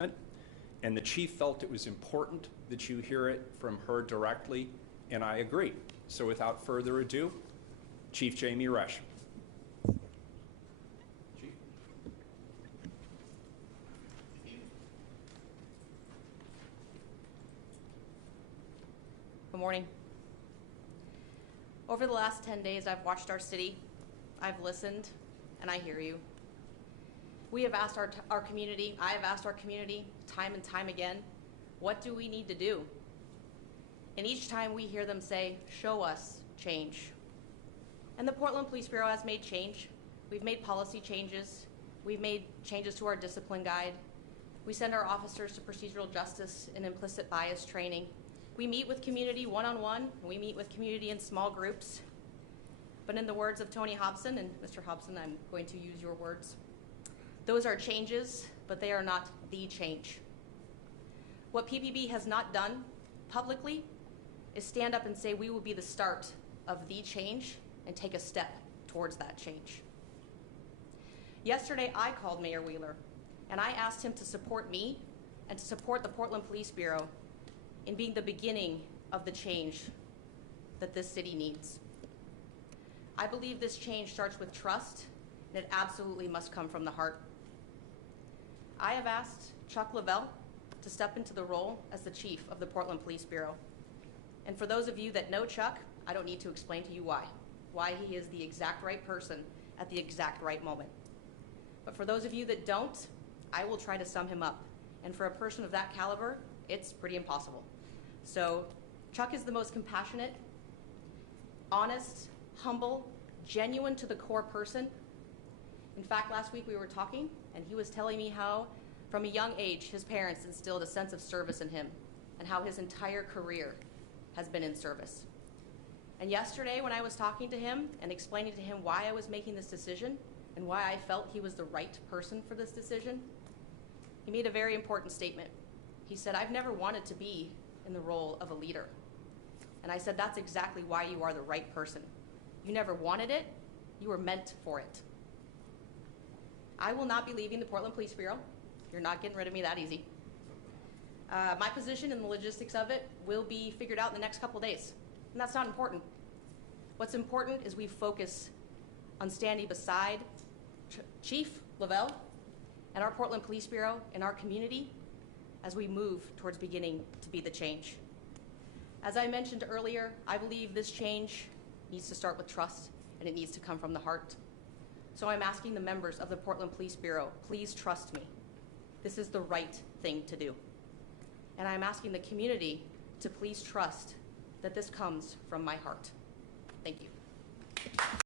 and the chief felt it was important that you hear it from her directly, and I agree. So without further ado, Chief Jami Resch. Chief. Good morning. Over the last 10 days, I've watched our city, I've listened, and I hear you. We have asked our community, I have asked our community time and time again, what do we need to do? And each time we hear them say, show us change. And the Portland Police Bureau has made change. We've made policy changes. We've made changes to our discipline guide. We send our officers to procedural justice and implicit bias training. We meet with community one-on-one, and we meet with community in small groups. But in the words of Tony Hobson, and Mr. Hobson, I'm going to use your words, those are changes, but they are not the change. What PPB has not done publicly is stand up and say we will be the start of the change and take a step towards that change. Yesterday, I called Mayor Wheeler, and I asked him to support me and to support the Portland Police Bureau in being the beginning of the change that this city needs. I believe this change starts with trust, and it absolutely must come from the heart. I have asked Chuck Lavelle to step into the role as the chief of the Portland Police Bureau. And for those of you that know Chuck, I don't need to explain to you why he is the exact right person at the exact right moment. But for those of you that don't, I will try to sum him up. And for a person of that caliber, it's pretty impossible. So Chuck is the most compassionate, honest, humble, genuine to the core person. In fact, last week we were talking, and he was telling me how, from a young age, his parents instilled a sense of service in him, and how his entire career has been in service. And yesterday, when I was talking to him and explaining to him why I was making this decision and why I felt he was the right person for this decision, he made a very important statement. He said, I've never wanted to be in the role of a leader. And I said, that's exactly why you are the right person. You never wanted it, you were meant for it. I will not be leaving the Portland Police Bureau. You're not getting rid of me that easy. My position and the logistics of it will be figured out in the next couple days. And that's not important. What's important is we focus on standing beside Chief Lavelle and our Portland Police Bureau and our community as we move towards beginning to be the change. As I mentioned earlier, I believe this change needs to start with trust, and it needs to come from the heart. So I'm asking the members of the Portland Police Bureau, please trust me. This is the right thing to do. And I'm asking the community to please trust that this comes from my heart. Thank you.